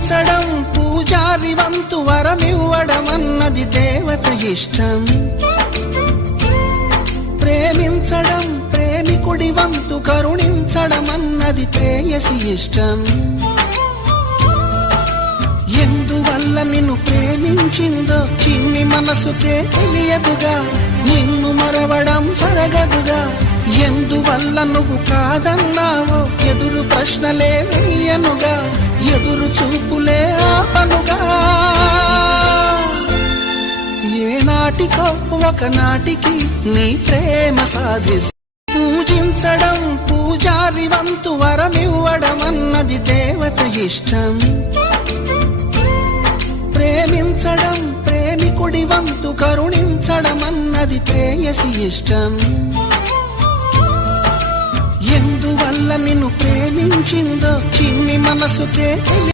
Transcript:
పూజించడం పూజారి వంతు వరమివ్వడం అన్నది దేవత ఇష్టం. ప్రేమించడం ప్రేమికుడి వంతు కరుణించడం అన్నది ప్రేయసి ఇష్టం. ఎందువల్ల నిన్ను ప్రేమించిందో చిన్ని మనసుకే తెలియదుగా, నిన్ను మరవడం జరగదుగా. ఎందువల్ల నువ్వు కాదన్నావో ఎదురు ప్రశ్నలే వేయనుగా, ఎదురు చూపులే ఆపనుగా. ఏనాటికో ఒకనాటికి నీ ప్రేమ సాధిస్తా. పూజించడం పూజారి వంతు వరమివ్వడం అన్నది దేవత ఇష్టం. ప్రేమించడం ప్రేమికుడి వంతు కరుణించడం అన్నది ప్రేయసి ఇష్టం. ఎందువల్ల నిన్ను ప్రేమించిందో చిన్ని మనసుకే